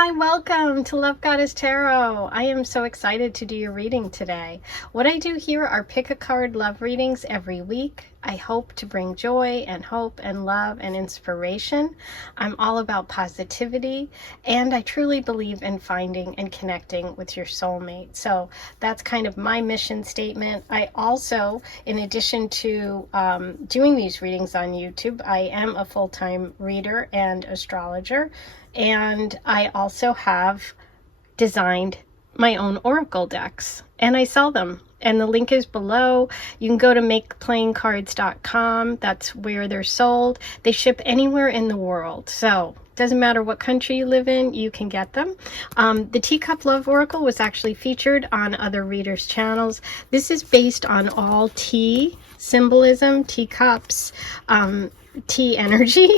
Hi, welcome to Love Goddess Tarot. I am so excited to do your reading today. What I do here are pick a card love readings every week. I hope to bring joy and hope and love and inspiration. I'm all about positivity, and I truly believe in finding and connecting with your soulmate. So that's kind of my mission statement. I also, in addition to doing these readings on YouTube, I am a full-time reader and astrologer. And I also have designed my own oracle decks, and I sell them. And the link is below. You can go to makeplaincards.com. That's where they're sold. They ship anywhere in the world. So it doesn't matter what country you live in, you can get them. The Teacup Love Oracle was actually featured on other readers' channels. This is based on all tea symbolism, teacups, tea energy.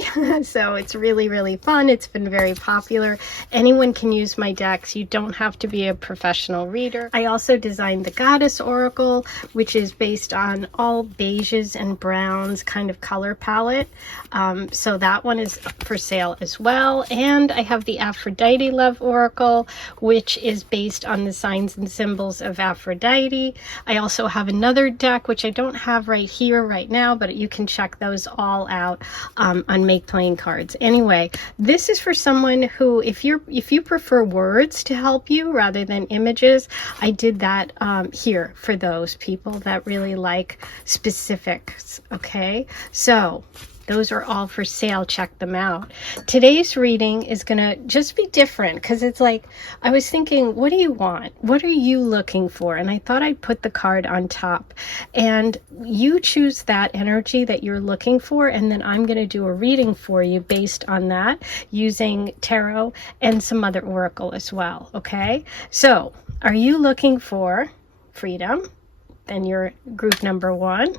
So it's really fun. It's been very popular. Anyone can use my decks. You don't have to be a professional reader. I also designed the Goddess Oracle, which is based on all beiges and browns kind of color palette. So that one is for sale as well. And I have the Aphrodite Love Oracle, which is based on the signs and symbols of Aphrodite. I also have another deck, which I don't have right here right now, but you can check those all out on Make Playing Cards. Anyway, this is for someone who, if you prefer words to help you rather than images, I did that here for those people that really like specifics. Okay, so those are all for sale. Check them out. Today's reading is going to just be different because it's like, I was thinking, what do you want? What are you looking for? And I thought I'd put the card on top, and you choose that energy that you're looking for, and then I'm going to do a reading for you based on that using tarot and some other oracle as well. Okay, so are you looking for freedom? Then you're group number 1.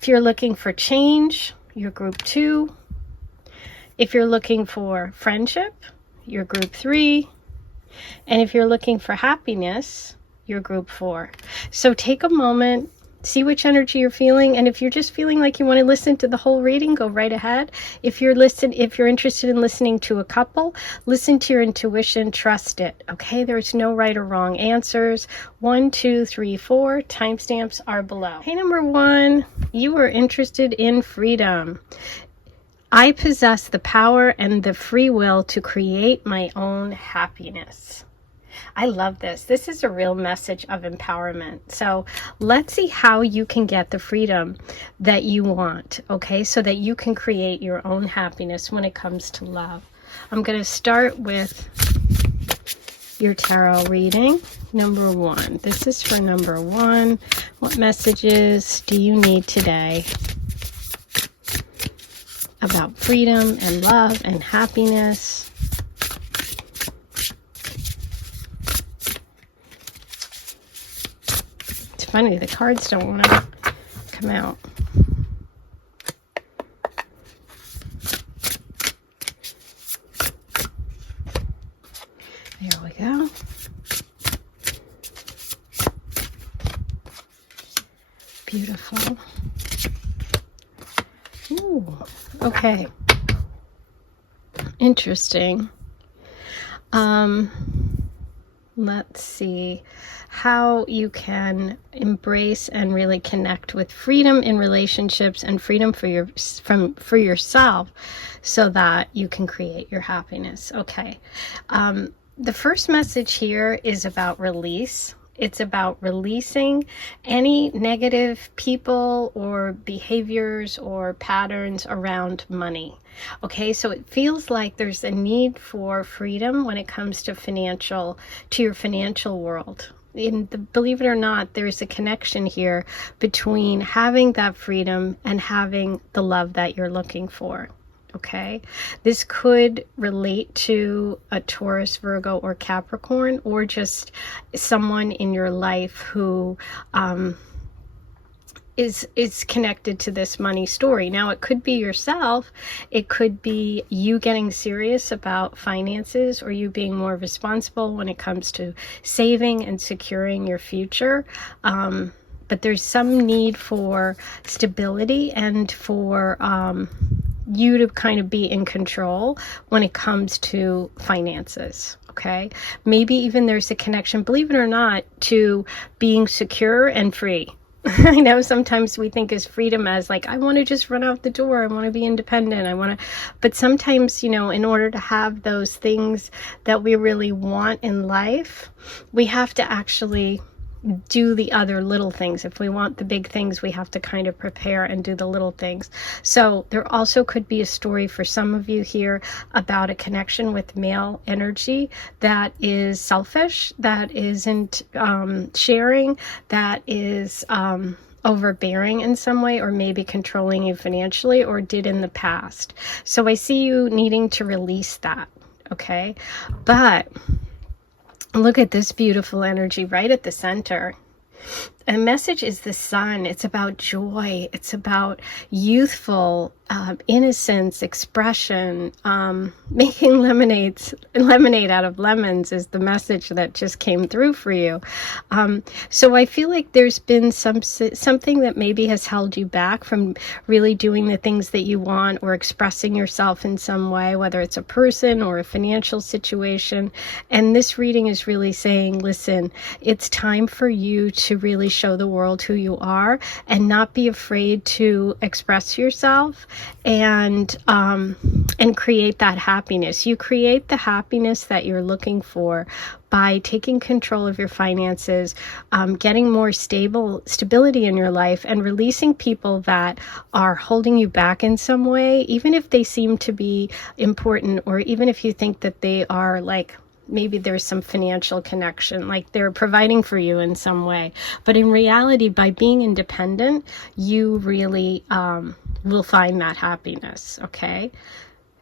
If you're looking for change, you're group 2. If you're looking for friendship, you're group 3. And if you're looking for happiness, you're group 4. So take a moment, see which energy you're feeling, and if you're just feeling like you want to listen to the whole reading, go right ahead. If you're interested in listening to a couple, listen to your intuition, trust it. Okay, there's no right or wrong answers. 1, 2, 3, 4 timestamps are below. Hey, number 1, you are interested in freedom. I possess the power and the free will to create my own happiness. I love this. This is a real message of empowerment. So let's see how you can get the freedom that you want, okay? So that you can create your own happiness when it comes to love. I'm going to start with your tarot reading. Number 1. This is for number 1. What messages do you need today about freedom and love and happiness? Funny, the cards don't want to come out. There we go. Beautiful. Ooh, okay. Interesting. Let's see how you can embrace and really connect with freedom in relationships and freedom for yourself so that you can create your happiness. Okay. The first message here is about release. It's about releasing any negative people or behaviors or patterns around money. Okay, so it feels like there's a need for freedom when it comes to your financial world. Believe it or not, there's a connection here between having that freedom and having the love that you're looking for. Okay, this could relate to a Taurus, Virgo, or Capricorn, or just someone in your life who is connected to this money story. Now, it could be yourself. It could be you getting serious about finances, or you being more responsible when it comes to saving and securing your future. But there's some need for stability and for you to kind of be in control when it comes to finances. Okay, maybe even there's a connection, believe it or not, to being secure and free. I know sometimes we think as freedom as like, I want to just run out the door, I want to be independent, I want to, but sometimes, you know, in order to have those things that we really want in life, we have to actually do the other little things. If we want the big things, we have to kind of prepare and do the little things. So there also could be a story for some of you here about a connection with male energy that is selfish, that isn't sharing, that is overbearing in some way, or maybe controlling you financially, or did in the past. So I see you needing to release that. Okay, but look at this beautiful energy right at the center. A message is the sun. It's about joy. It's about youthful innocence, expression. Making lemonade out of lemons is the message that just came through for you. So I feel like there's been something that maybe has held you back from really doing the things that you want, or expressing yourself in some way, whether it's a person or a financial situation. And this reading is really saying, listen, it's time for you to really show the world who you are, and not be afraid to express yourself and create that happiness. You create the happiness that you're looking for by taking control of your finances, getting more stability in your life, and releasing people that are holding you back in some way, even if they seem to be important, or even if you think that they are like, maybe there's some financial connection, like they're providing for you in some way. But in reality, by being independent, you really will find that happiness, okay?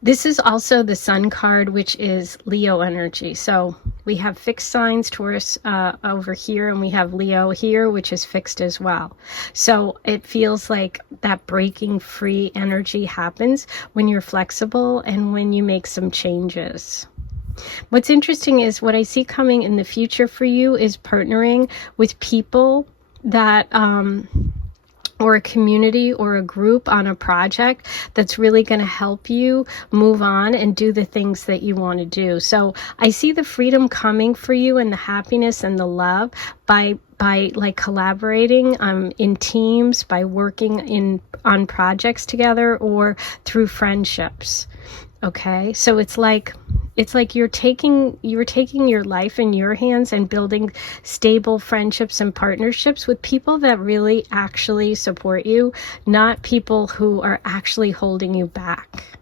This is also the Sun card, which is Leo energy. So we have fixed signs, Taurus over here, and we have Leo here, which is fixed as well. So it feels like that breaking free energy happens when you're flexible and when you make some changes. What's interesting is what I see coming in the future for you is partnering with people that or a community or a group on a project that's really going to help you move on and do the things that you want to do. So I see the freedom coming for you, and the happiness and the love by like collaborating in teams, by working on projects together, or through friendships. Okay, so it's like you're taking your life in your hands and building stable friendships and partnerships with people that really actually support you, not people who are actually holding you back.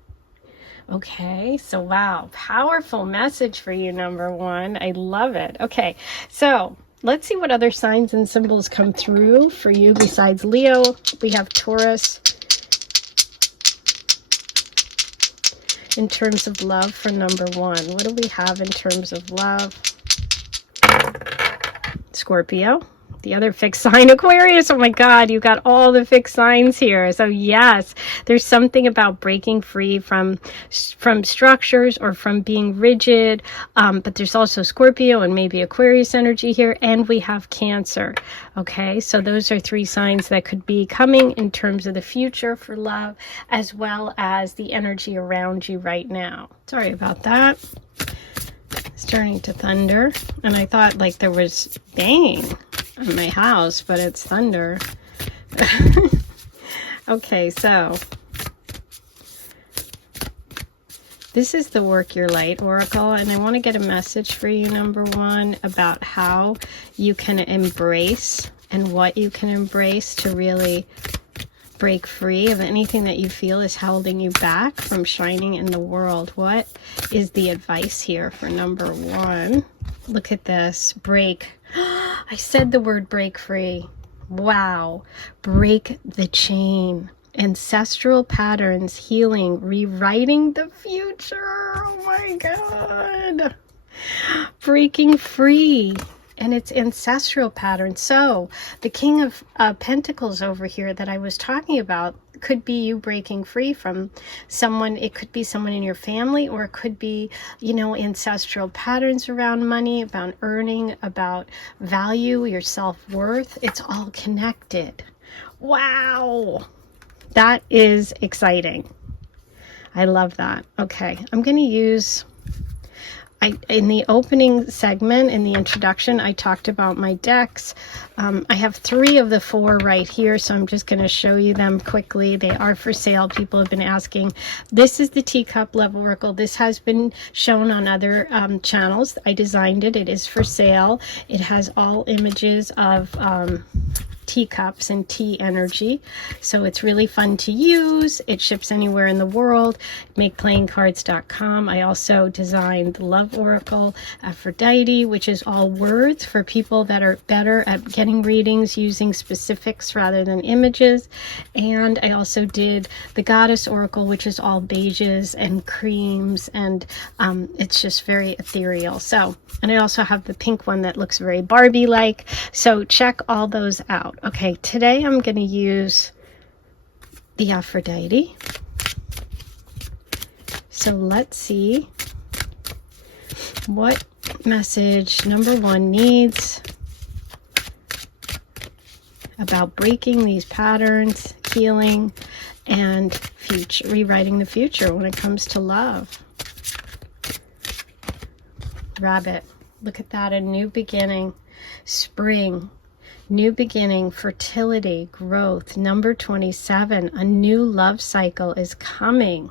Okay, so wow, powerful message for you, number one. I love it. Okay, so let's see what other signs and symbols come through for you besides Leo. We have Taurus. In terms of love for number one, what do we have in terms of love? Scorpio, the other fixed sign, Aquarius. Oh my God, you got all the fixed signs here. So yes, there's something about breaking free from structures or from being rigid. But there's also Scorpio and maybe Aquarius energy here, and we have Cancer. Okay, so those are three signs that could be coming in terms of the future for love, as well as the energy around you right now. Sorry about that. It's turning to thunder, and I thought like there was banging in my house, but it's thunder. Okay, so this is the Work Your Light Oracle, and I want to get a message for you, number one, about how you can embrace and what you can embrace to really break free of anything that you feel is holding you back from shining in the world. What is the advice here for number one? Look at this. Break. I said the word break free. Wow. Break the chain. Ancestral patterns, healing, rewriting the future. Oh my God. Breaking free. And it's ancestral patterns. So the King of Pentacles over here that I was talking about could be you breaking free from someone. It could be someone in your family, or it could be, you know, ancestral patterns around money, about earning, about value, your self-worth. It's all connected. Wow. That is exciting. I love that. Okay, I'm going to use... in the opening segment, in the introduction, I talked about my decks. I have 3 of the 4 right here, so I'm just going to show you them quickly. They are for sale. People have been asking. This is the Teacup Love Oracle. This has been shown on other channels. I designed it. It is for sale. It has all images of teacups and tea energy, so it's really fun to use. It ships anywhere in the world. MakePlayingCards.com. I also designed the Love Oracle Aphrodite, which is all words for people that are better at getting readings using specifics rather than images. And I also did the Goddess Oracle, which is all beiges and creams, and it's just very ethereal. So, and I also have the pink one that looks very Barbie-like. So check all those out. Okay, today I'm going to use the Aphrodite. So let's see what message number 1 needs about breaking these patterns, healing, and future, rewriting the future when it comes to love. Rabbit, look at that, a new beginning, spring. New beginning, fertility, growth. Number 27, a new love cycle is coming.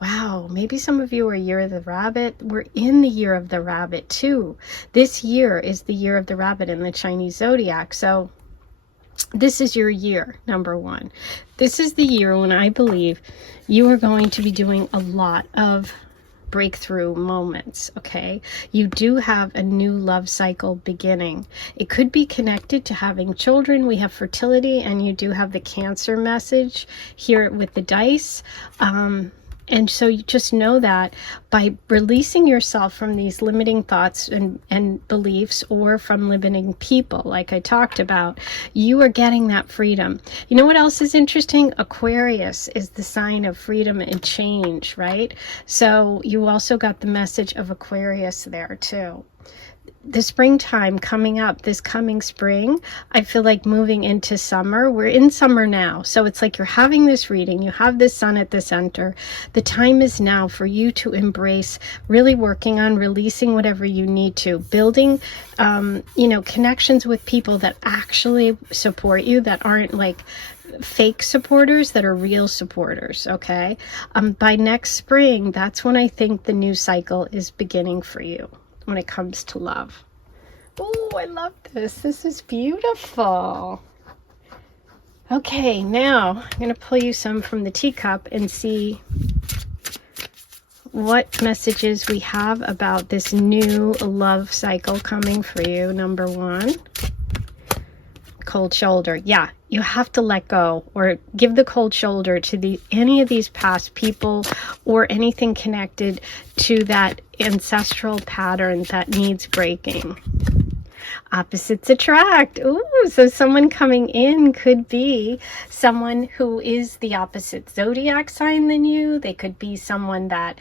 Wow, maybe some of you are year of the rabbit. We're in the year of the rabbit too. This year is the year of the rabbit in the Chinese zodiac. So this is your year, number 1. This is the year when I believe you are going to be doing a lot of breakthrough moments. Okay, you do have a new love cycle beginning. It could be connected to having children. We have fertility, and you do have the Cancer message here with the dice. And so you just know that by releasing yourself from these limiting thoughts and beliefs, or from limiting people, like I talked about, you are getting that freedom. You know what else is interesting? Aquarius is the sign of freedom and change, right? So you also got the message of Aquarius there too. The springtime coming up, this coming spring, I feel like moving into summer. We're in summer now. So it's like you're having this reading, you have this sun at the center. The time is now for you to embrace really working on releasing whatever you need to, building, connections with people that actually support you, that aren't like fake supporters, that are real supporters. Okay. By next spring, that's when I think the new cycle is beginning for you when it comes to love. Oh, I love this. This is beautiful. Okay, now I'm going to pull you some from the teacup and see what messages we have about this new love cycle coming for you. Number 1, cold shoulder. Yeah, you have to let go or give the cold shoulder to any of these past people or anything connected to that ancestral pattern that needs breaking. Opposites attract. Ooh, so someone coming in could be someone who is the opposite zodiac sign than you. They could be someone that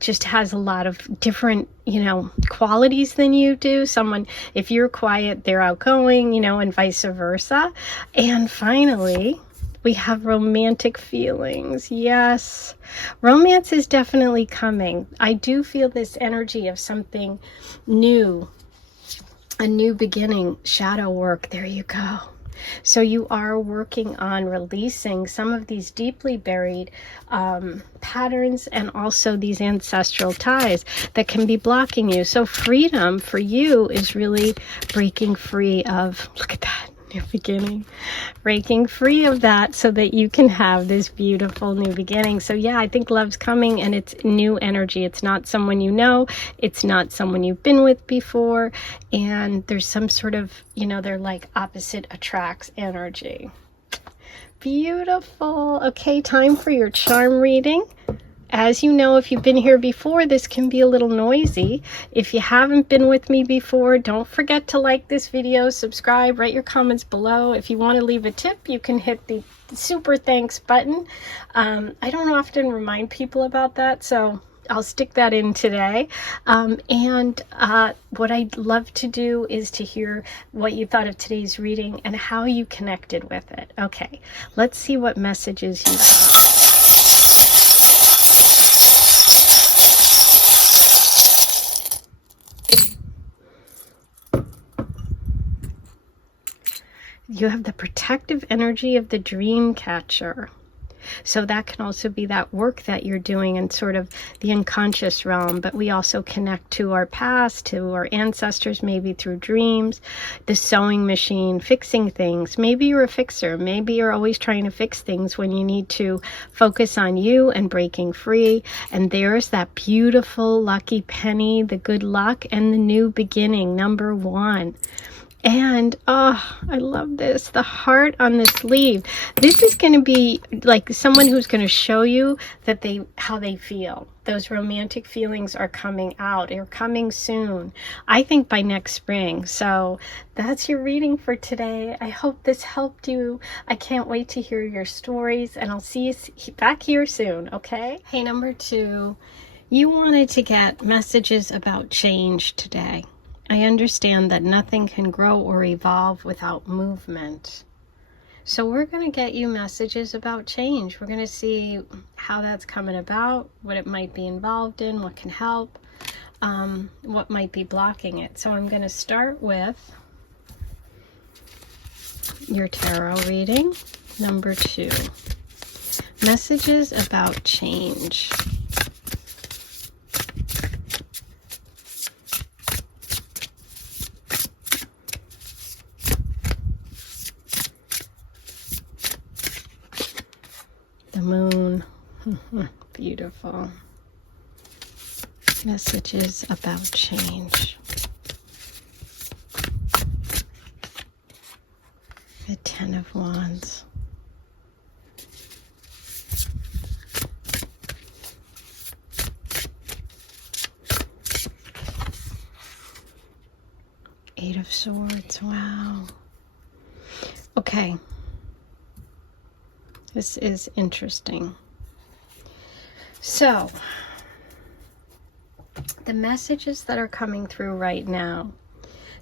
just has a lot of different, qualities than you do. Someone, if you're quiet, they're outgoing, and vice versa. And finally, we have romantic feelings. Yes, romance is definitely coming. I do feel this energy of something new. A new beginning, shadow work. There you go. So you are working on releasing some of these deeply buried patterns and also these ancestral ties that can be blocking you. So freedom for you is really breaking free of, look at that, new beginning, breaking free of that so that you can have this beautiful new beginning. So yeah, I think love's coming, and it's new energy. It's not someone you know, it's not someone you've been with before, and there's some sort of, they're like opposite attracts energy. Beautiful. Okay, time for your charm reading. As you know, if you've been here before, this can be a little noisy. If you haven't been with me before, don't forget to like this video, subscribe, write your comments below. If you want to leave a tip, you can hit the super thanks button. I don't often remind people about that, so I'll stick that in today. What I'd love to do is to hear what you thought of today's reading and how you connected with it. Okay, let's see what messages you got. You have the protective energy of the dream catcher. So that can also be that work that you're doing in sort of the unconscious realm, but we also connect to our past, to our ancestors, maybe through dreams. The sewing machine, fixing things. Maybe you're a fixer. Maybe you're always trying to fix things when you need to focus on you and breaking free. And there's that beautiful lucky penny, the good luck and the new beginning, number 1. And, oh, I love this. The heart on the sleeve. This is going to be like someone who's going to show you that how they feel. Those romantic feelings are coming out. They're coming soon. I think by next spring. So that's your reading for today. I hope this helped you. I can't wait to hear your stories, and I'll see you back here soon, okay? Hey, number 2, you wanted to get messages about change today. I understand that nothing can grow or evolve without movement. So we're going to get you messages about change. We're going to see how that's coming about, what it might be involved in, what can help, what might be blocking it. So I'm going to start with your tarot reading, number 2. Messages about change. The moon. Beautiful. Messages about change. The 10 of Wands. Eight of Swords. Wow. Okay. This is interesting. So, the messages that are coming through right now,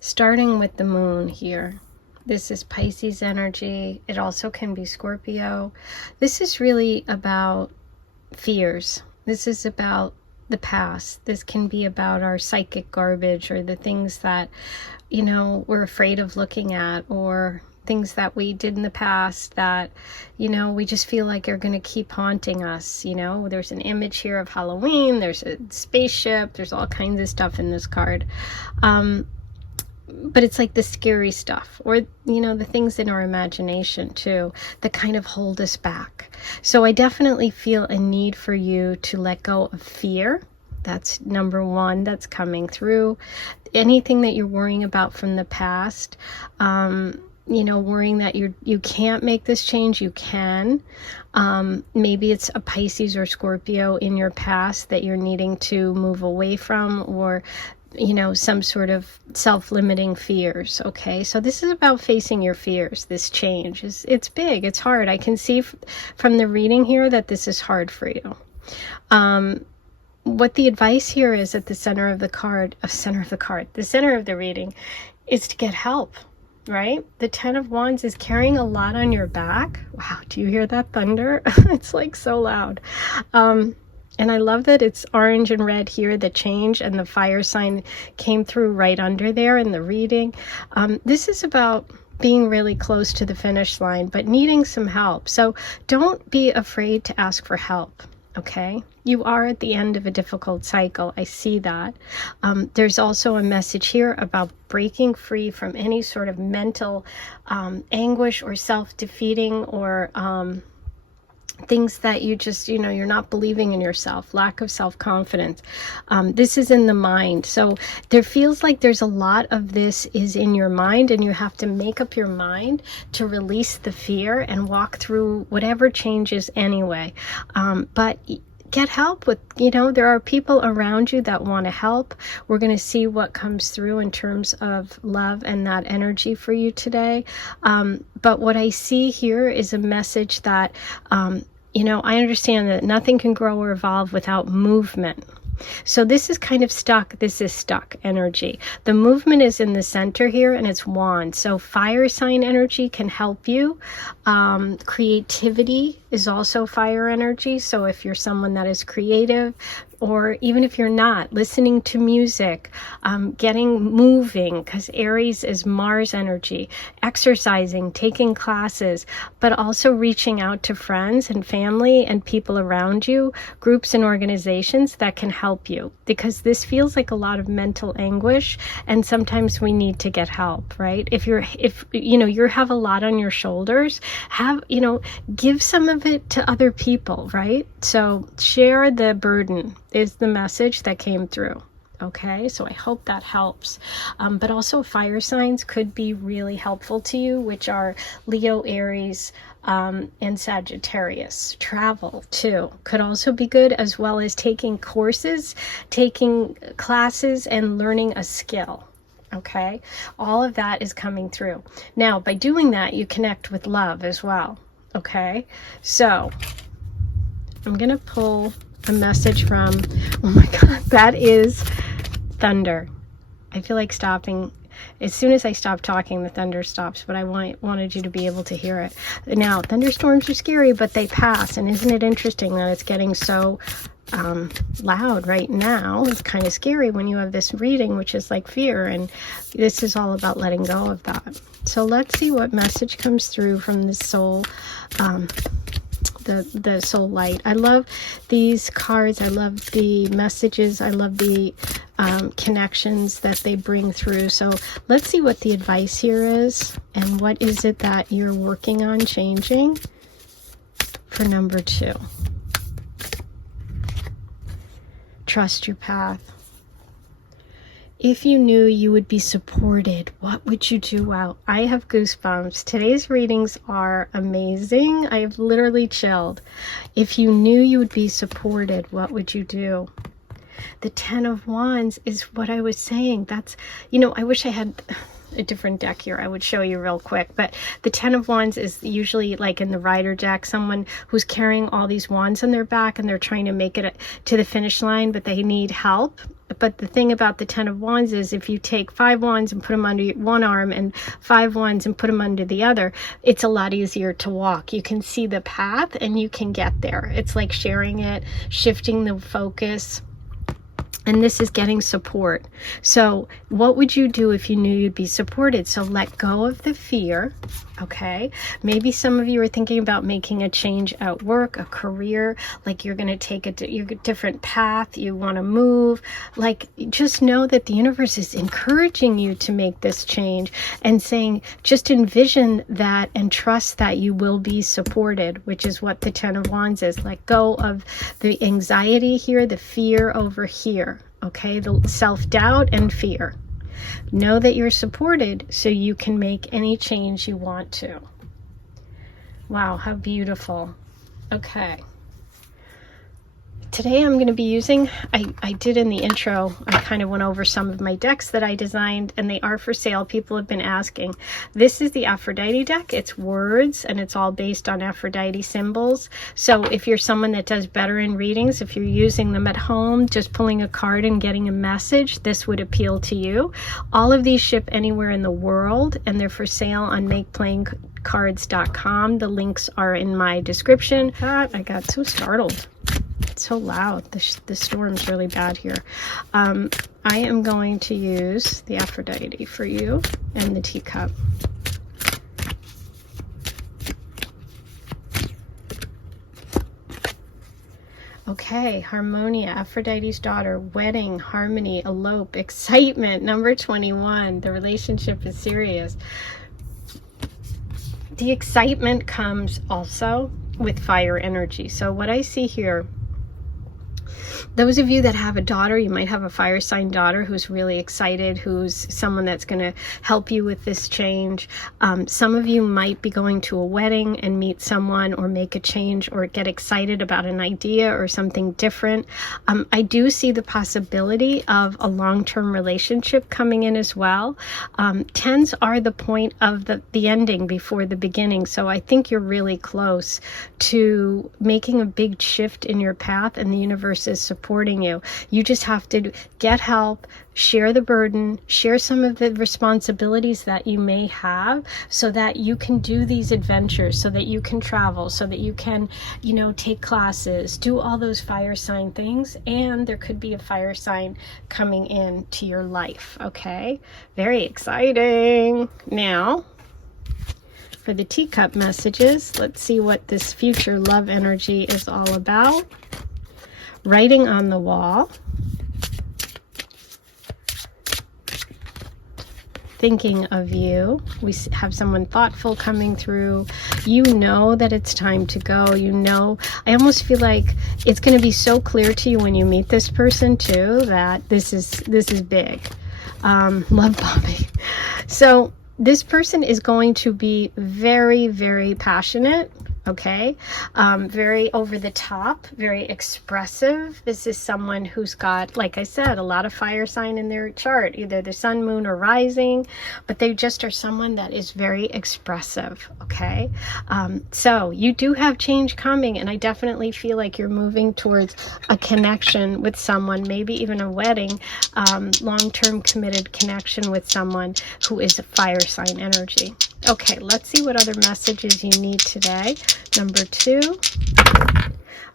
starting with the moon here. This is Pisces energy. It also can be Scorpio. This is really about fears. This is about the past. This can be about our psychic garbage, or the things that, you know, we're afraid of looking at, or things that we did in the past that, you know, we just feel like are going to keep haunting us. You know, there's an image here of Halloween, there's a spaceship, there's all kinds of stuff in this card. But it's like the scary stuff, or, you know, the things in our imagination too, that kind of hold us back. So I definitely feel a need for you to let go of fear. That's number 1 that's coming through. Anything that you're worrying about from the past, you know, worrying that you can't make this change. You can. Maybe it's a Pisces or Scorpio in your past that you're needing to move away from, or, you know, some sort of self-limiting fears. Okay, so this is about facing your fears. This change it's big, it's hard. I can see from the reading here that this is hard for you. What the advice here is at the center of the reading is to get help. Right? The 10 of Wands is carrying a lot on your back. Wow, do you hear that thunder? It's like so loud. And I love that it's orange and red here, the change, and the fire sign came through right under there in the reading. This is about being really close to the finish line, but needing some help. So don't be afraid to ask for help. Okay, you are at the end of a difficult cycle. I see that. There's also a message here about breaking free from any sort of mental anguish or self-defeating, or things that you just, you know, you're not believing in yourself, lack of self-confidence. This is in the mind. So there feels like there's a lot of this is in your mind, and you have to make up your mind to release the fear and walk through whatever changes anyway. But get help with, you know, there are people around you that want to help. We're going to see what comes through in terms of love and that energy for you today. But what I see here is a message that, you know, I understand that nothing can grow or evolve without movement. So this is kind of stuck. This is stuck energy. The movement is in the center here, and it's wand. So fire sign energy can help you. Creativity is also fire energy. So if you're someone that is creative, or even if you're not, listening to music, getting moving, because Aries is Mars energy, exercising, taking classes, but also reaching out to friends and family and people around you, groups and organizations that can help you, because this feels like a lot of mental anguish, and sometimes we need to get help, right? If you have a lot on your shoulders, give some of it to other people, right? So share the burden is the message that came through. Okay, so I hope that helps. But also fire signs could be really helpful to you, which are Leo, Aries, and Sagittarius. Travel too could also be good, as well as taking courses, taking classes, and learning a skill. Okay, all of that is coming through. Now, by doing that, you connect with love as well. Okay, so I'm gonna pull a message from, oh my God, that is thunder. I feel like stopping. As soon as I stop talking, the thunder stops, but I wanted you to be able to hear it. Now, thunderstorms are scary, but they pass. And isn't it interesting that it's getting so loud right now? It's kind of scary when you have this reading, which is like fear. And this is all about letting go of that. So let's see what message comes through from the soul. The soul light. I love these cards. I love the messages. I love the connections that they bring through. So let's see what the advice here is, and what is it that you're working on changing for number 2. Trust your path. If you knew you would be supported, what would you do? Wow, I have goosebumps. Today's readings are amazing. I have literally chilled. If you knew you would be supported, what would you do? The 10 of Wands is what I was saying. That's, I wish I had a different deck here. I would show you real quick, but the 10 of Wands is usually like in the Rider deck, someone who's carrying all these wands on their back and they're trying to make it to the finish line, but they need help. But the thing about the 10 of Wands is if you take 5 wands and put them under one arm and 5 wands and put them under the other, it's a lot easier to walk. You can see the path and you can get there. It's like sharing it, shifting the focus. And this is getting support. So what would you do if you knew you'd be supported? So let go of the fear, okay? Maybe some of you are thinking about making a change at work, a career, like you're going to take a different path, you want to move. Like, just know that the universe is encouraging you to make this change and saying, just envision that and trust that you will be supported, which is what the 10 of Wands is. Let go of the anxiety here, the fear over here. Okay, the self-doubt and fear. Know that you're supported so you can make any change you want to. Wow, how beautiful. Okay. Today I'm going to be using, I did in the intro, I kind of went over some of my decks that I designed, and they are for sale. People have been asking. This is the Aphrodite deck. It's words, and it's all based on Aphrodite symbols. So if you're someone that does better in readings, if you're using them at home, just pulling a card and getting a message, this would appeal to you. All of these ship anywhere in the world, and they're for sale on makeplayingcards.com. The links are in my description. God, I got so startled. It's so loud. The storm's really bad here. I am going to use the Aphrodite for you and the teacup. Okay, Harmonia, Aphrodite's daughter, wedding, harmony, elope, excitement, number 21. The relationship is serious. The excitement comes also with fire energy. So what I see here, those of you that have a daughter, you might have a fire sign daughter who's really excited, who's someone that's going to help you with this change. Some of you might be going to a wedding and meet someone or make a change or get excited about an idea or something different. I do see the possibility of a long-term relationship coming in as well. 10s are the point of the ending before the beginning. So I think you're really close to making a big shift in your path, and the universe is supporting supporting you. You just have to get help, share the burden, share some of the responsibilities that you may have, so that you can do these adventures, so that you can travel, so that you can, you know, take classes, do all those fire sign things. And there could be a fire sign coming in to your life. Okay, very exciting. Now for the teacup messages, let's see what this future love energy is all about. Writing on the wall, thinking of you. We have someone thoughtful coming through. You know that it's time to go. You know, I almost feel like it's going to be so clear to you when you meet this person too, that this is big. Love bombing. So this person is going to be very, very passionate. Okay, very over the top, very expressive. This is someone who's got, like I said, a lot of fire sign in their chart, either the sun, moon, or rising, but they just are someone that is very expressive. Okay, so you do have change coming, and I definitely feel like you're moving towards a connection with someone, maybe even a wedding, long-term committed connection with someone who is a fire sign energy. Okay, let's see what other messages you need today. Number 2,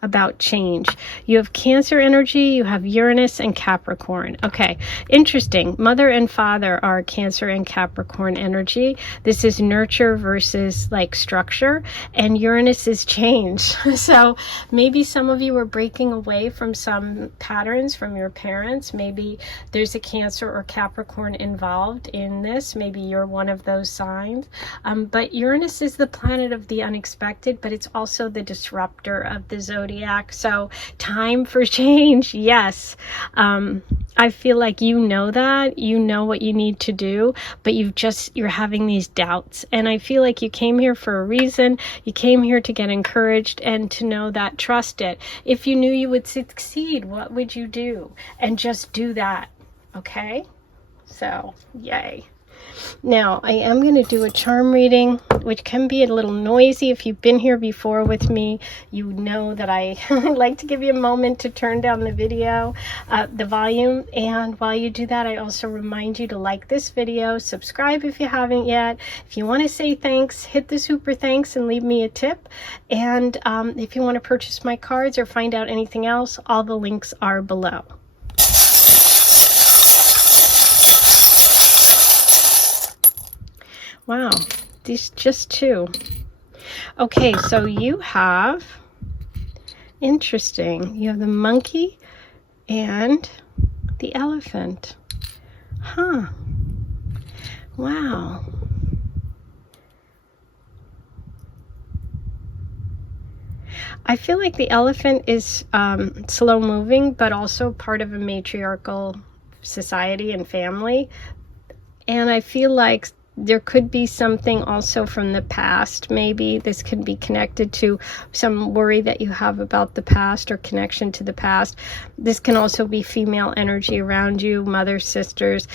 about change. You have Cancer energy, you have Uranus and Capricorn. Okay, interesting. Mother and father are Cancer and Capricorn energy. This is nurture versus like structure, and Uranus is change. So maybe some of you are breaking away from some patterns from your parents. Maybe there's a Cancer or Capricorn involved in this. Maybe you're one of those signs. But Uranus is the planet of the unexpected, but it's also the disruptor of the zodiac. So time for change. Yes. I feel like you know that, you know what you need to do, but you're having these doubts. And I feel like you came here for a reason. You came here to get encouraged and to know that, trust it. If you knew you would succeed, what would you do? And just do that. Okay. So yay. Now, I am going to do a charm reading, which can be a little noisy. If you've been here before with me, you know that I like to give you a moment to turn down the video, the volume. And while you do that, I also remind you to like this video, subscribe if you haven't yet. If you want to say thanks, hit the super thanks and leave me a tip. And if you want to purchase my cards or find out anything else, all the links are below. Wow, these just 2. Okay, so you have, interesting, you have the monkey and the elephant. Huh. Wow. I feel like the elephant is slow moving, but also part of a matriarchal society and family. And I feel like there could be something also from the past. Maybe this could be connected to some worry that you have about the past or connection to the past. This can also be female energy around you, mothers, sisters,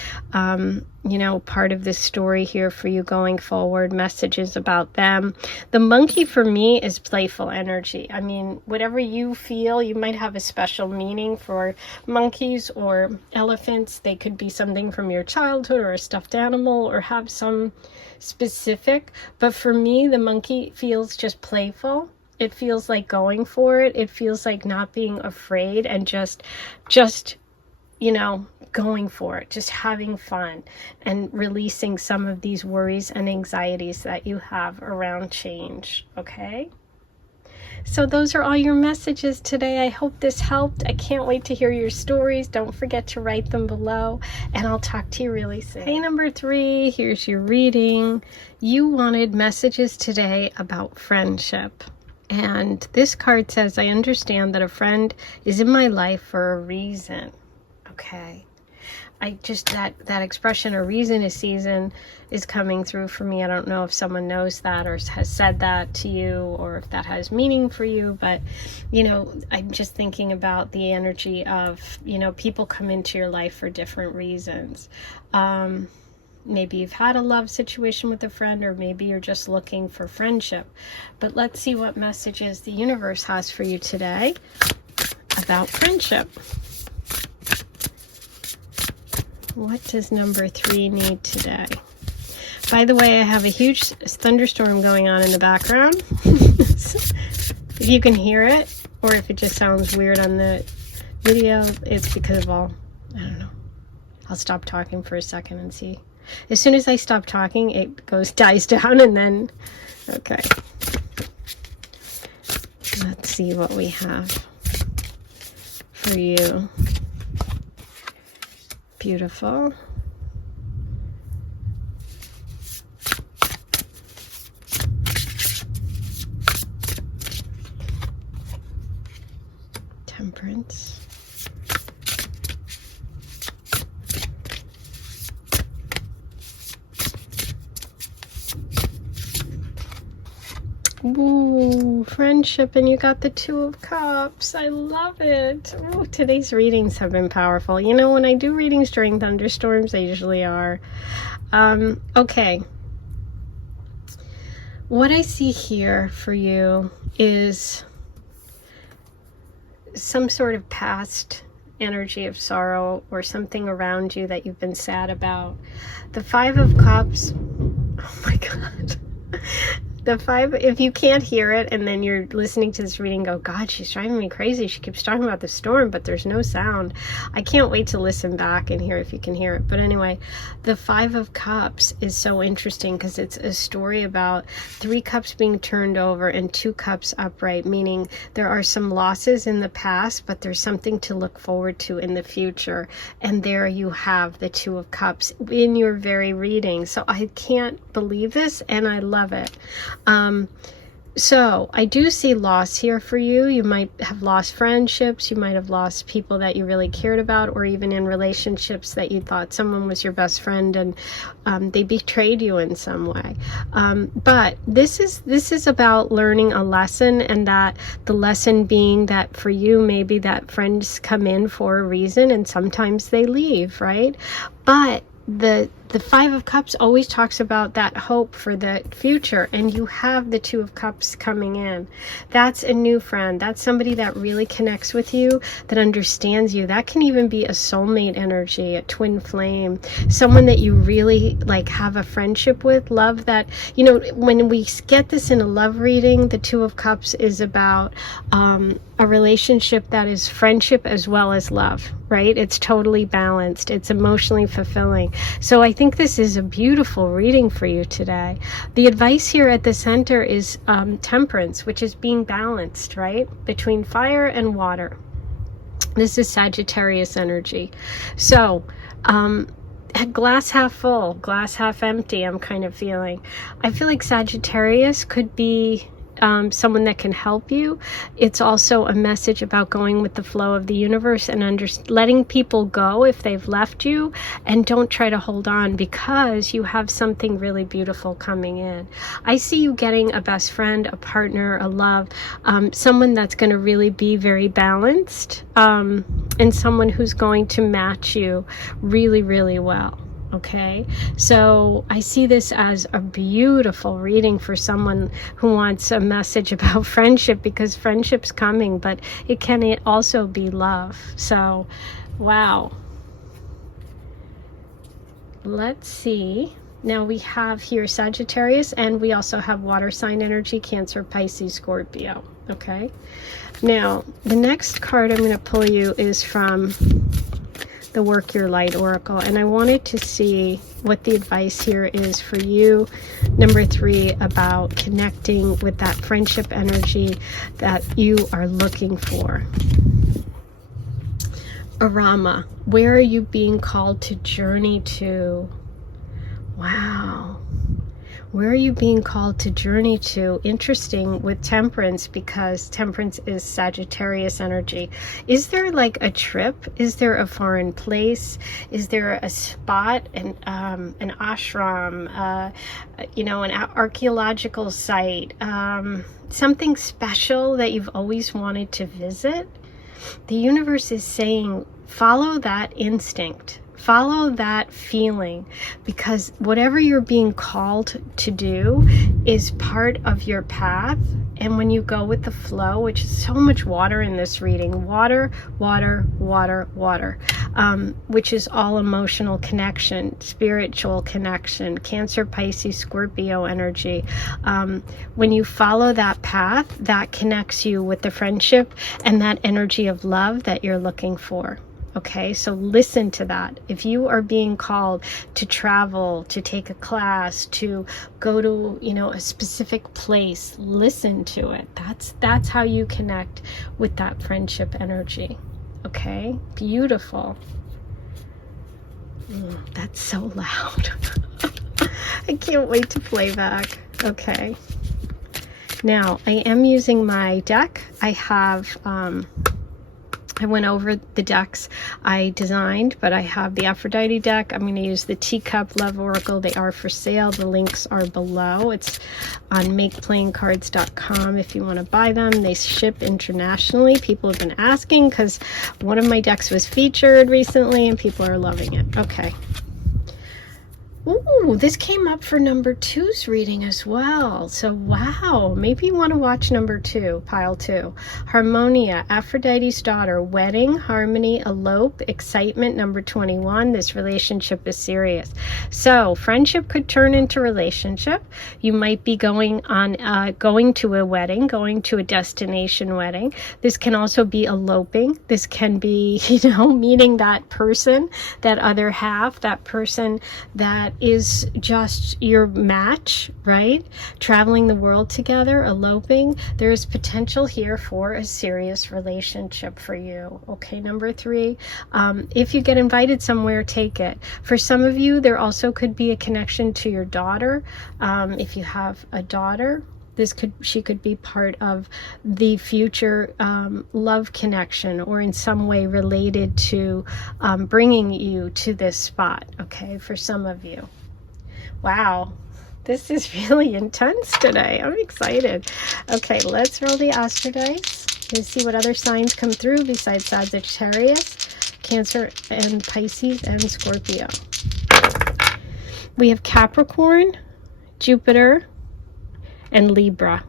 you know, part of this story here for you going forward, messages about them. The monkey for me is playful energy. I mean, whatever you feel, you might have a special meaning for monkeys or elephants. They could be something from your childhood or a stuffed animal or have some specific. But for me, the monkey feels just playful. It feels like going for it. It feels like not being afraid and just, you know, going for it, just having fun and releasing some of these worries and anxieties that you have around change. Okay? So those are all your messages today. I hope this helped. I can't wait to hear your stories. Don't forget to write them below, and I'll talk to you really soon. Hey, number 3, here's your reading. You wanted messages today about friendship. And this card says, I understand that a friend is in my life for a reason. Okay. I just, that expression, a reason, a season, is coming through for me. I don't know if someone knows that or has said that to you or if that has meaning for you, but, you know, I'm just thinking about the energy of, you know, people come into your life for different reasons. Maybe you've had a love situation with a friend, or maybe you're just looking for friendship. But let's see what messages the universe has for you today about friendship. What does number 3 need today? By the way, I have a huge thunderstorm going on in the background. If you can hear it, or if it just sounds weird on the video, it's because of all, I don't know. I'll stop talking for a second and see. As soon as I stop talking, it dies down, and then, okay. Let's see what we have for you. Beautiful. Temperance. Ooh, friendship, and you got the 2 of Cups. I love it. Ooh, today's readings have been powerful. You know, when I do readings during thunderstorms, they usually are. Okay. What I see here for you is some sort of past energy of sorrow or something around you that you've been sad about. The 5 of Cups, oh my God. The 5, if you can't hear it and then you're listening to this reading, go, God, she's driving me crazy. She keeps talking about the storm, but there's no sound. I can't wait to listen back and hear if you can hear it. But anyway, the 5 of Cups is so interesting because it's a story about 3 cups being turned over and 2 cups upright, meaning there are some losses in the past, but there's something to look forward to in the future. And there you have the 2 of Cups in your very reading. So I can't believe this, and I love it. So I do see loss here for you. You might have lost friendships. You might have lost people that you really cared about, or even in relationships that you thought someone was your best friend and they betrayed you in some way. But this is about learning a lesson, and that the lesson being that for you, maybe that friends come in for a reason and sometimes they leave, right? But the 5 of Cups always talks about that hope for the future, and you have the 2 of Cups coming in. That's a new friend. That's somebody that really connects with you, that understands you. That can even be a soulmate energy, a twin flame, someone that you really like have a friendship with, love that, you know, when we get this in a love reading, the 2 of Cups is about a relationship that is friendship as well as love, right? It's totally balanced. It's emotionally fulfilling. So I think this is a beautiful reading for you today. The advice here at the center is temperance, which is being balanced, right? Between fire and water. This is Sagittarius energy. So, glass half full, glass half empty, I'm kind of feeling. I feel like Sagittarius could be someone that can help you. It's also a message about going with the flow of the universe and letting people go if they've left you, and don't try to hold on because you have something really beautiful coming in. I see you getting a best friend, a partner, a love, someone that's going to really be very balanced, and someone who's going to match you really, really well. Okay, so I see this as a beautiful reading for someone who wants a message about friendship, because friendship's coming, but it can also be love. So, wow. Let's see. Now we have here Sagittarius, and we also have water sign energy, Cancer, Pisces, Scorpio. Okay, now the next card I'm going to pull you is from the Work Your Light Oracle, and I wanted to see what the advice here is for you, number 3, about connecting with that friendship energy that you are looking for. Arama, where are you being called to journey to? Wow. Where are you being called to journey to? Interesting with Temperance, because Temperance is Sagittarius energy. Is there like a trip? Is there a foreign place? Is there a spot, an ashram, you know, an archaeological site, something special that you've always wanted to visit? The universe is saying, follow that instinct. Follow that feeling, because whatever you're being called to do is part of your path. And when you go with the flow, which is so much water in this reading, water, water, water, water, which is all emotional connection, spiritual connection, Cancer, Pisces, Scorpio energy. When you follow that path, that connects you with the friendship and that energy of love that you're looking for. Okay, so listen to that. If you are being called to travel, to take a class, to go to, a specific place, listen to it. That's how you connect with that friendship energy. Okay, beautiful. That's so loud. I can't wait to play back. Okay. Now, I am using my deck. I have, I went over the decks I designed, but I have the Aphrodite deck. I'm going to use the Teacup Love Oracle. They are for sale. The links are below. It's on makeplayingcards.com if you want to buy them. They ship internationally. People have been asking because one of my decks was featured recently and people are loving it. Okay. Ooh, this came up for number 2's reading as well. So, wow, maybe you want to watch number 2, pile 2. Harmonia, Aphrodite's daughter, wedding, harmony, elope, excitement, number 21. This relationship is serious. So, friendship could turn into relationship. You might be going to a wedding, going to a destination wedding. This can also be eloping. This can be, meeting that person, that other half, that person that is just your match, right? Traveling the world together, eloping. There's potential here for a serious relationship for you. Okay, number 3, if you get invited somewhere, take it. For some of you, there also could be a connection to your daughter. If you have a daughter, she could be part of the future love connection, or in some way related to bringing you to this spot. Okay, for some of you. Wow, this is really intense today. I'm excited. Okay, let's roll the Astro dice. Let's see what other signs come through besides Sagittarius, Cancer, and Pisces, and Scorpio. We have Capricorn, Jupiter, and Libra.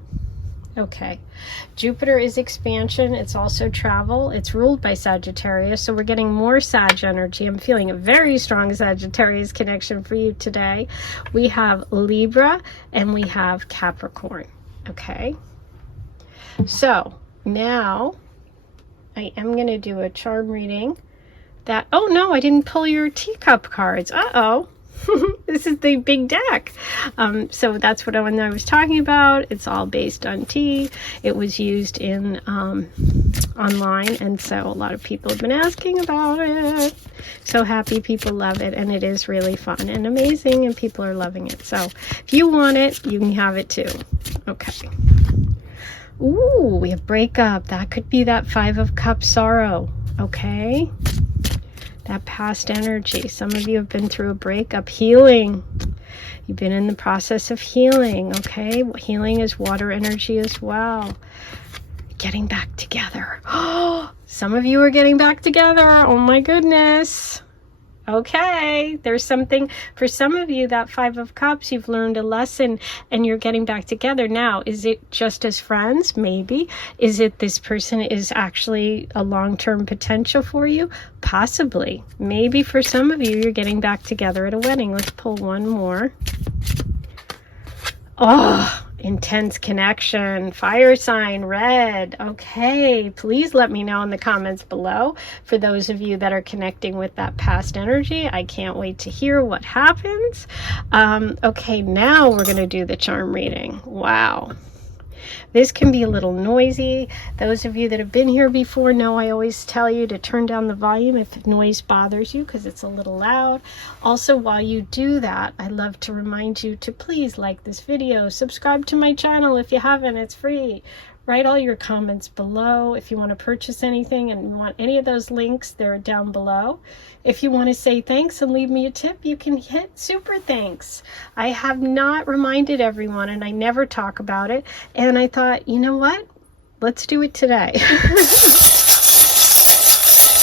Okay, Jupiter is expansion. It's also travel. It's ruled by Sagittarius, so we're getting more Sag energy. I'm feeling a very strong Sagittarius connection for you today. We have Libra and we have Capricorn. Okay, so now I am going to do a charm reading that, oh no, I didn't pull your teacup cards. Uh-oh. This is the big deck. So that's what I was talking about. It's all based on tea. It was used in online, and so a lot of people have been asking about it. So happy people love it, and it is really fun and amazing, and people are loving it. So if you want it, you can have it too. Okay. Ooh, we have breakup. That could be that 5 of Cups sorrow. Okay. That past energy. Some of you have been through a breakup. Healing. You've been in the process of healing. Okay. Healing is water energy as well. Getting back together. Oh, some of you are getting back together. Oh my goodness. Okay, there's something for some of you. That 5 of Cups, you've learned a lesson and you're getting back together. Now, is it just as friends? Maybe. Is it this person is actually a long-term potential for you? Possibly. Maybe for some of you, you're getting back together at a wedding. Let's pull one more. Oh, intense connection, fire sign, red. Okay, please let me know in the comments below for those of you that are connecting with that past energy. I can't wait to hear what happens. Okay, now we're going to do the charm reading. Wow. This can be a little noisy. Those of you that have been here before know I always tell you to turn down the volume if noise bothers you, because it's a little loud. Also, while you do that, I love to remind you to please like this video, subscribe to my channel if you haven't, it's free. Write all your comments below. If you want to purchase anything and you want any of those links, they're down below. If you want to say thanks and leave me a tip, you can hit super thanks. I have not reminded everyone, and I never talk about it. And I thought, you know what? Let's do it today.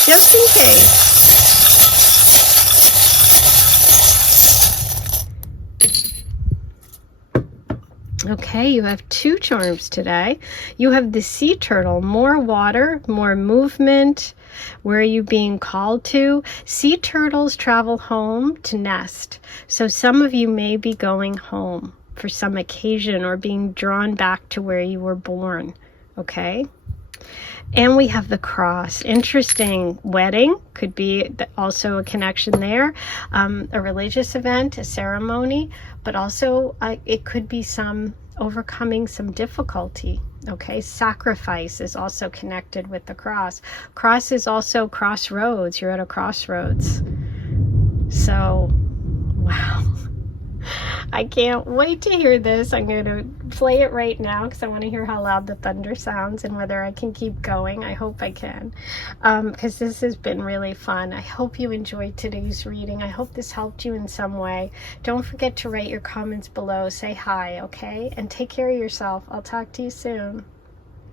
Just in case. Okay, you have 2 charms today. You have the sea turtle, more water, more movement. Where are you being called to? Sea turtles travel home to nest. So some of you may be going home for some occasion or being drawn back to where you were born. Okay? And we have the cross. Interesting. Wedding could be also a connection there. A religious event, a ceremony, but also it could be some overcoming some difficulty. Okay, sacrifice is also connected with the cross. Cross is also crossroads. You're at a crossroads. So, wow. I can't wait to hear this. I'm going to play it right now because I want to hear how loud the thunder sounds and whether I can keep going. I hope I can, because this has been really fun. I hope you enjoyed today's reading. I hope this helped you in some way. Don't forget to write your comments below. Say hi, okay? And take care of yourself. I'll talk to you soon.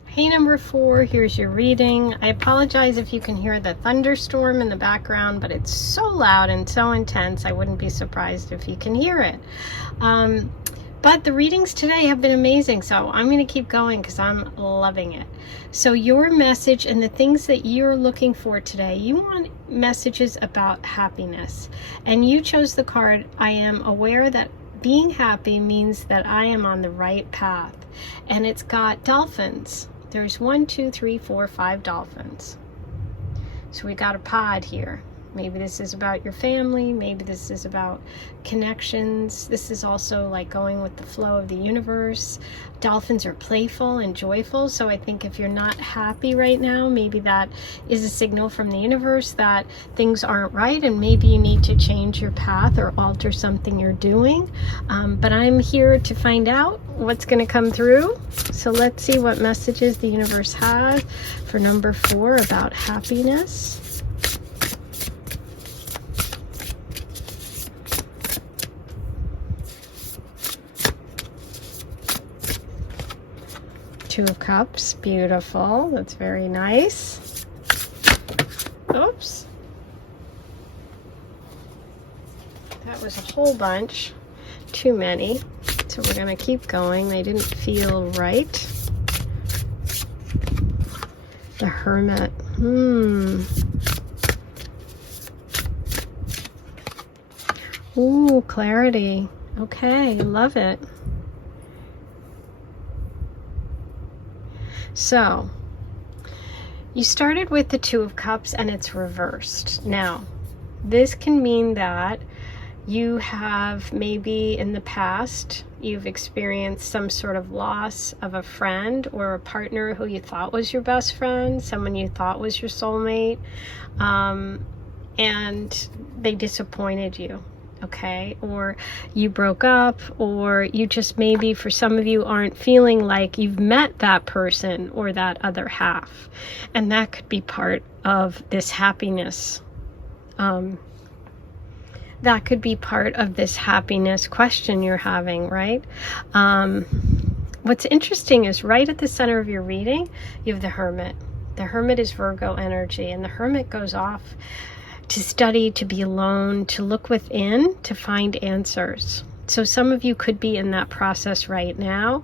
Hey, number 4, here's your reading. I apologize if you can hear the thunderstorm in the background, but it's so loud and so intense, I wouldn't be surprised if you can hear it. But the readings today have been amazing, so I'm going to keep going because I'm loving it. So your message and the things that you're looking for today, you want messages about happiness. And you chose the card, I am aware that being happy means that I am on the right path. And it's got dolphins. There's 1, 2, 3, 4, 5 dolphins. So we got a pod here. Maybe this is about your family. Maybe this is about connections. This is also like going with the flow of the universe. Dolphins are playful and joyful. So I think if you're not happy right now, maybe that is a signal from the universe that things aren't right and maybe you need to change your path or alter something you're doing. But I'm here to find out what's going to come through. So let's see what messages the universe has for number 4 about happiness. Two of Cups, beautiful. That's very nice. Oops. That was a whole bunch. Too many. So we're going to keep going. They didn't feel right. The Hermit. Ooh, clarity. Okay, love it. So, you started with the 2 of Cups and it's reversed. Now, this can mean that you have maybe in the past, you've experienced some sort of loss of a friend or a partner who you thought was your best friend, someone you thought was your soulmate, and they disappointed you. Okay, or you broke up, or you just maybe for some of you aren't feeling like you've met that person or that other half, and that could be part of this happiness. That could be part of this happiness question you're having, right? What's interesting is right at the center of your reading, you have the Hermit. The Hermit is Virgo energy, and the Hermit goes off to study, to be alone, to look within, to find answers. So some of you could be in that process right now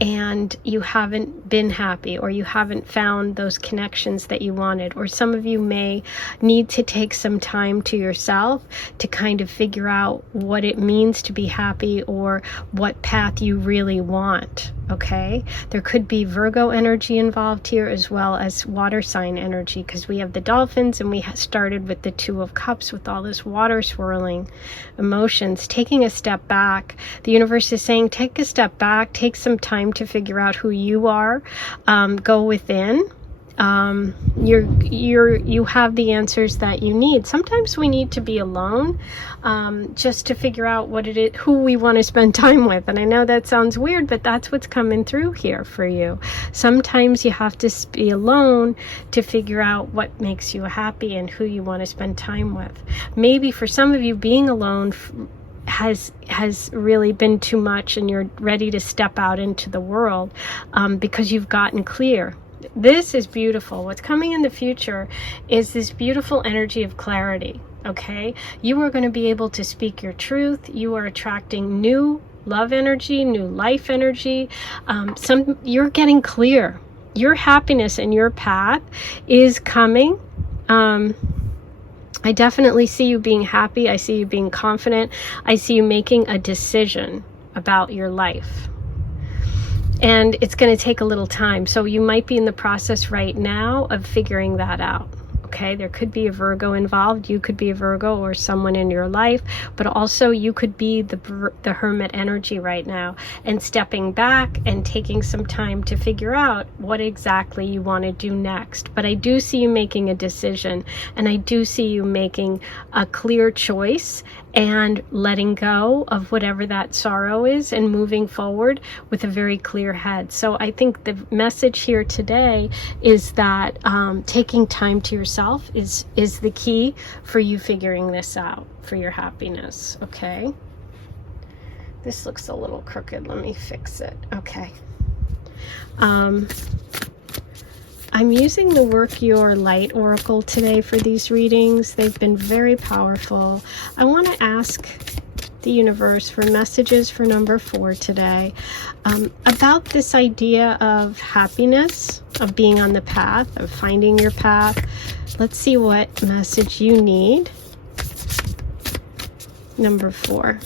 and you haven't been happy, or you haven't found those connections that you wanted, or some of you may need to take some time to yourself to kind of figure out what it means to be happy or what path you really want. Okay, there could be Virgo energy involved here as well as water sign energy, because we have the dolphins and we started with the 2 of Cups with all this water swirling emotions. Taking a step back, the universe is saying take a step back, take some time to figure out who you are, go within. You have the answers that you need. Sometimes we need to be alone just to figure out what it is, who we want to spend time with. And I know that sounds weird, but that's what's coming through here for you. Sometimes you have to be alone to figure out what makes you happy and who you want to spend time with. Maybe for some of you, being alone has really been too much and you're ready to step out into the world because you've gotten clear. This is beautiful. What's coming in the future is this beautiful energy of clarity. Okay, you are going to be able to speak your truth. You are attracting new love energy, new life energy. You're getting clear. Your happiness and your path is coming. I definitely see you being happy. I see you being confident. I see you making a decision about your life. And it's going to take a little time. So you might be in the process right now of figuring that out. Okay, there could be a Virgo involved. You could be a Virgo or someone in your life, but also you could be the Hermit energy right now and stepping back and taking some time to figure out what exactly you want to do next. But I do see you making a decision, and I do see you making a clear choice and letting go of whatever that sorrow is and moving forward with a very clear head. So I think the message here today is that taking time to yourself is the key for you figuring this out for your happiness. Okay, this looks a little crooked. Let me fix it. Okay. I'm using the Work Your Light Oracle today for these readings. They've been very powerful. I want to ask the universe for messages for number 4 today about this idea of happiness, of being on the path, of finding your path. Let's see what message you need. Number 4.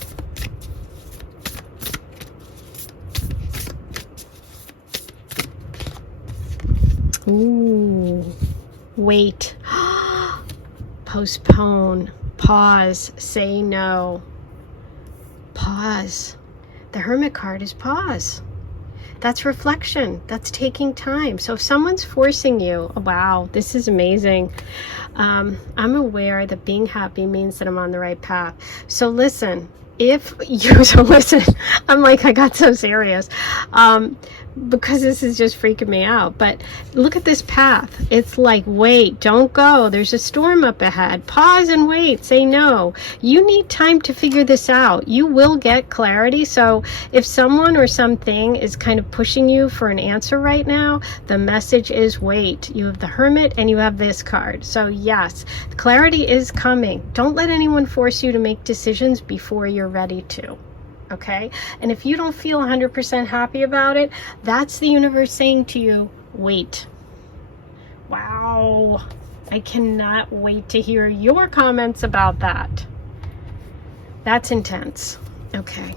Ooh, wait, postpone, pause, say no, pause. The Hermit card is pause. That's reflection. That's taking time. So if someone's forcing you, oh, wow, this is amazing. I'm aware that being happy means that I'm on the right path. So listen, I'm like, I got so serious. Because this is just freaking me out. But look at this path. It's like, wait, don't go. There's a storm up ahead. Pause and wait. Say no. You need time to figure this out. You will get clarity. So if someone or something is kind of pushing you for an answer right now, the message is wait. You have the Hermit and you have this card. So yes, clarity is coming. Don't let anyone force you to make decisions before you're ready to. Okay, and if you don't feel 100% happy about it, that's the universe saying to you, wait. Wow, I cannot wait to hear your comments about that. That's intense. Okay.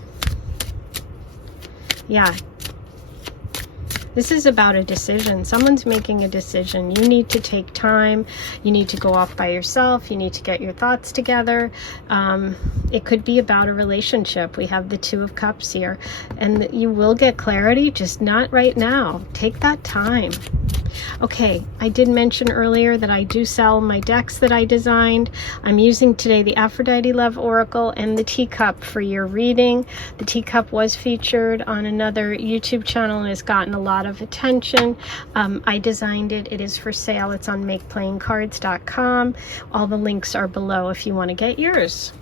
Yeah. This is about a decision. Someone's making a decision. You need to take time. You need to go off by yourself. You need to get your thoughts together. It could be about a relationship. We have the 2 of Cups here. And you will get clarity, just not right now. Take that time. Okay, I did mention earlier that I do sell my decks that I designed. I'm using today the Aphrodite Love Oracle and the Teacup for your reading. The Teacup was featured on another YouTube channel and has gotten a lot of attention. I designed it. It is for sale. It's on makeplayingcards.com. All the links are below if you want to get yours.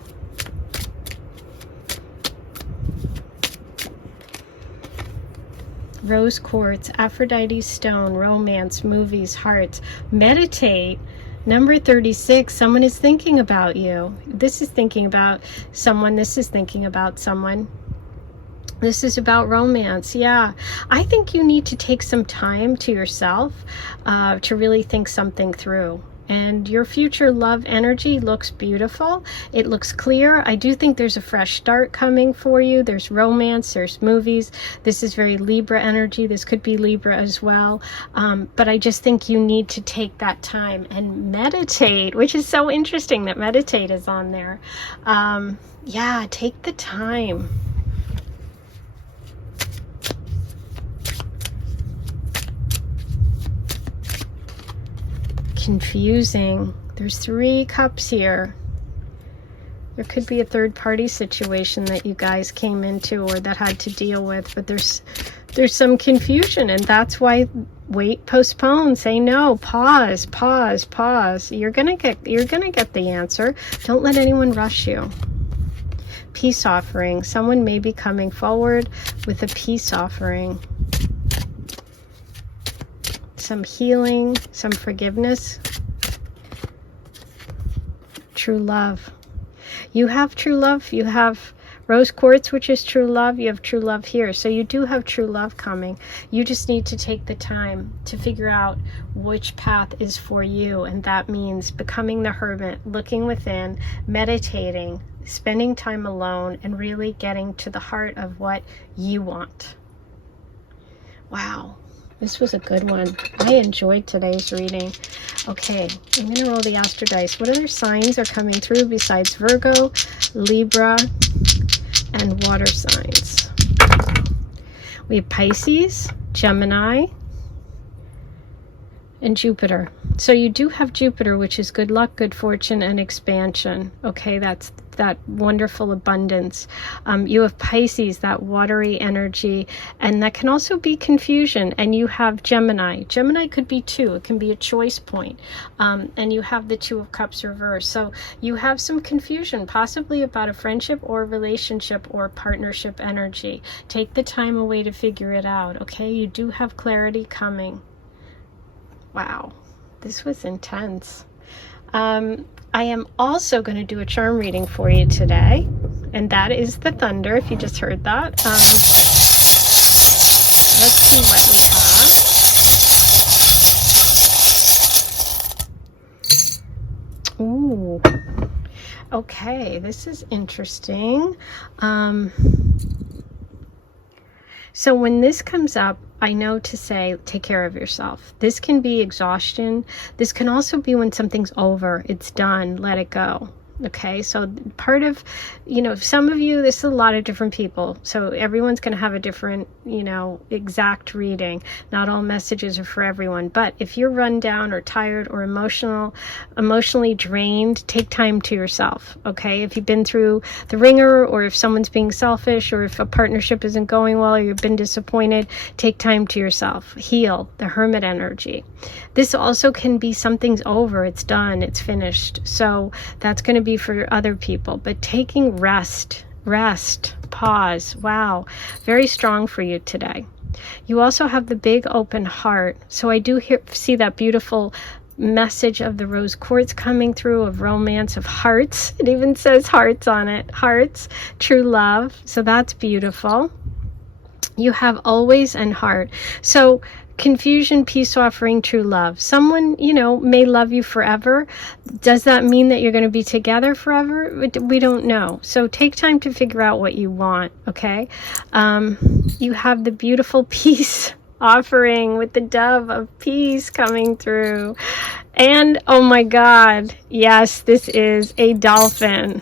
Rose quartz, Aphrodite stone, romance, movies, hearts, meditate. Number 36, someone is thinking about you. This is thinking about someone. This is thinking about someone. This is about romance. Yeah, I think you need to take some time to yourself to really think something through. And your future love energy looks beautiful. It looks clear. I do think there's a fresh start coming for you. There's romance, there's movies. This is very Libra energy. This could be Libra as well. But I just think you need to take that time and meditate, which is so interesting that meditate is on there. Yeah, take the time. Confusing. There's 3 cups here. There could be a third-party situation that you guys came into or that had to deal with, but there's some confusion, and that's why wait, postpone, say no, pause. You're gonna get the answer. Don't let anyone rush you. Peace offering. Someone may be coming forward with a peace offering. Some healing, some forgiveness. True love. You have true love. You have Rose quartz, which is true love, you have true love here. So you do have true love coming. You just need to take the time to figure out which path is for you. And that means becoming the hermit, looking within, meditating, spending time alone, and really getting to the heart of what you want. Wow. This was a good one. I enjoyed today's reading. Okay, I'm going to roll the Astro Dice. What other signs are coming through besides Virgo, Libra, and water signs? We have Pisces, Gemini, and Jupiter. So you do have Jupiter, which is good luck, good fortune, and expansion. Okay, that's that wonderful abundance. You have Pisces, that watery energy, and that can also be confusion. And you have Gemini. Gemini could be two. It can be a choice point. And you have the Two of Cups reversed. So you have some confusion, possibly about a friendship or relationship or partnership energy. Take the time away to figure it out. Okay, you do have clarity coming. Wow, this was intense. I am also going to do a charm reading for you today, and that is the thunder, if you just heard that. Let's see what we have. Ooh, okay, this is interesting. So when this comes up, I know to say, take care of yourself. This can be exhaustion. This can also be when something's over, it's done, let it go. Okay, so part of, some of you, this is a lot of different people. So everyone's going to have a different, exact reading. Not all messages are for everyone. But if you're run down or tired or emotionally drained, take time to yourself. Okay, if you've been through the ringer, or if someone's being selfish, or if a partnership isn't going well, or you've been disappointed, take time to yourself. Heal the hermit energy. This also can be something's over, it's done, it's finished. So that's going to be for other people, but taking rest, pause. Wow, very strong for you today. You also have the big open heart. So I do see that beautiful message of the rose quartz coming through, of romance, of hearts. It even says hearts on it. Hearts, true love. So that's beautiful. You have always and heart. So confusion, peace offering, true love. Someone, may love you forever. Does that mean that you're going to be together forever? We don't know. So take time to figure out what you want, okay? You have the beautiful peace offering with the dove of peace coming through. And, oh my God, yes, this is a dolphin.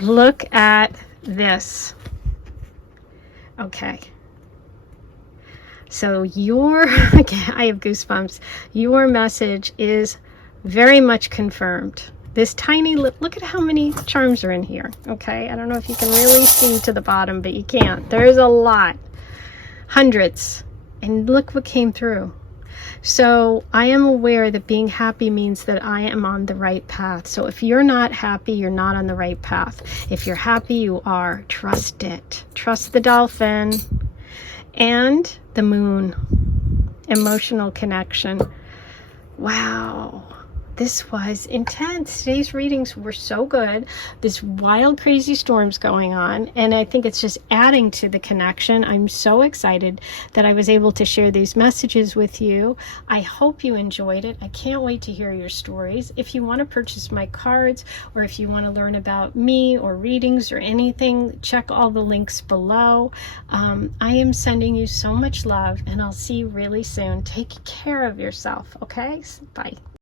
Look at this. Okay. So I have goosebumps. Your message is very much confirmed. This tiny, look at how many charms are in here. Okay, I don't know if you can really see to the bottom, but you can't. There's a lot. Hundreds. And look what came through. So I am aware that being happy means that I am on the right path. So if you're not happy, you're not on the right path. If you're happy, you are. Trust it. Trust the dolphin. And the moon, emotional connection. Wow, this was intense. Today's readings were so good. This wild, crazy storm's going on, and I think it's just adding to the connection. I'm so excited that I was able to share these messages with you. I hope you enjoyed it. I can't wait to hear your stories. If you want to purchase my cards, or if you want to learn about me or readings or anything, check all the links below. I am sending you so much love, and I'll see you really soon. Take care of yourself, okay? Bye.